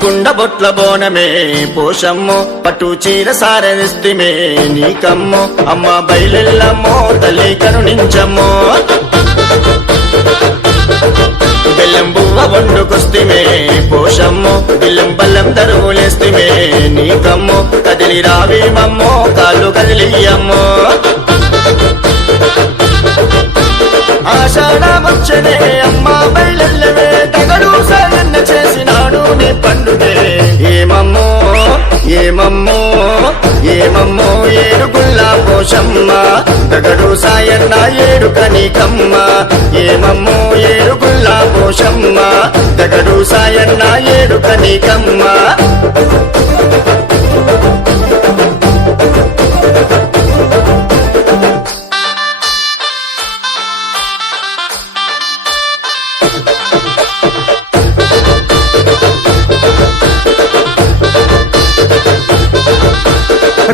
కుండ బొట్ల బోనమే పోషమ్ము పట్టు చీర సారనిస్తిమే నీకమ్ము అమ్మ బయలెల్లమ్మో తల్లి కరుణించమ్మో. బెల్లం బువ్వ వండుకొస్తిమే పోషమ్ము బెల్లం బల్లం దరువులేస్తిమే నీకమ్మో కదిలి రావేమమ్మో కాళ్ళు కదిలియమ్మో ఆషాఢమొచ్చనే అమ్మ. బయలెల్లవే తగడు సాయన్న చేసినాడు నీ పండుగే. ఏమమ్మో ఏమమ్మో ఏమమ్మో ఏడుగుల్లా పోషమ్మ. తగడు సాయన్న ఏడు కనికమ్మ. ఏమమ్మో ఏడుగుల్లా పోషమ్మ. తగడు సాయన్న ఏడు కనికమ్మ.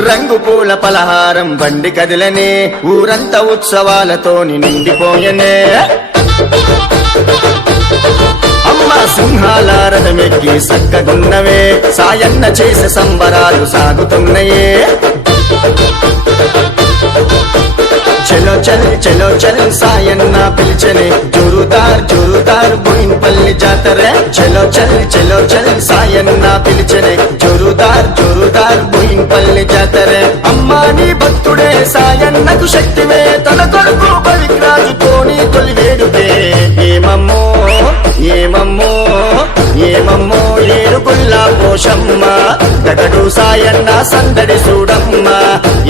రంగు పూల పలహారం బండి కదిలనే ఊరంతా ఉత్సవాలతో నిండిపోయనే. అమ్మ సింహాల రథమెక్కి సక్కగున్నవే సాయన్న చేసే సంబరాలు సాగుతున్నాయే. చలో చల్ చలో చల్ సాయన్న పిలిచనే జోరుదార్ జోరుదార్ బోయిన్పల్లి జాతర. చలో చల్ చలో చల్ సాయన్న పిలిచనే. జోరుదార్ జోరుదార్ బోయిన్పల్లి జాతర. అమ్మా నీ భక్తుడే సాయన్నకు శక్తివే తన కొడుకు బలిక్రాజుతోని తొలి వేడుకే. ఏమమ్మో ఏమమ్మో ఏమమ్మో ఏడుగుల్లా పోషమ్మ. తగడు సాయన్న సందడి చూడమ్మ.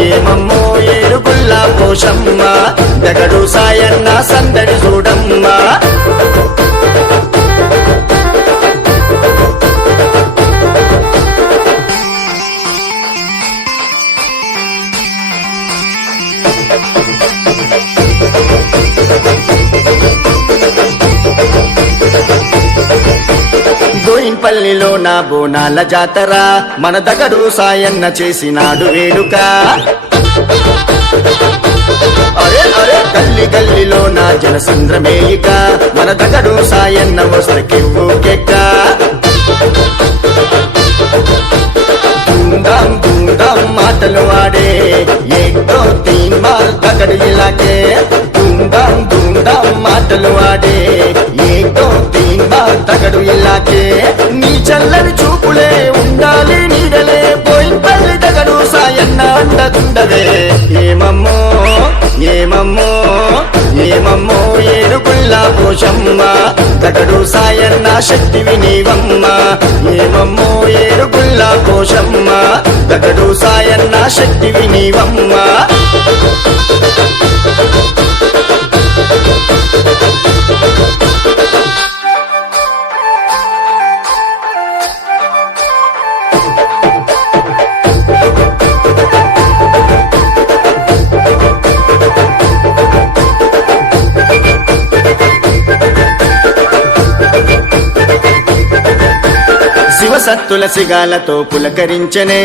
ఏమమ్మో ఏడుగుల్లా పోషమ్మ. తగడు సాయన్న సందడి చూడమ్మ గోయిన్పల్లిలో నా బోనాల జాతర. మన దగ్గరు సాయన్న చేసినాడు వేడుక. అరే అరే గల్లి గల్లిలో నా జనసంద్రమేయిక మన దగ్గరు సాయన్న వస్తే కెవ్వు కెక్క ధూమ్ధాం ధూమ్ధాం మాటలు వాడే ఏంటో తీన్ బార్ దగడు ఇలాగే. ధూమ్ధాం ధూమ్ధాం మాటలు వాడే నాకే నీ చల్లని చూపులే ఉండాలి నీడలే. పోయిన దగడు సాయన్న అండదుండవే ఏమమ్మో ఏమమ్మో ఏమమ్మో ఏడుగుల్లా పోషమ్మ. దగడు సాయన్న శక్తివి నీవమ్మ ఏమమ్మో ఏడుగుల్లా పోషమ్మ. దగడు సాయన్న శక్తివి నీవమ్మ శివసత్తుల సిగాలతో పులకరించనే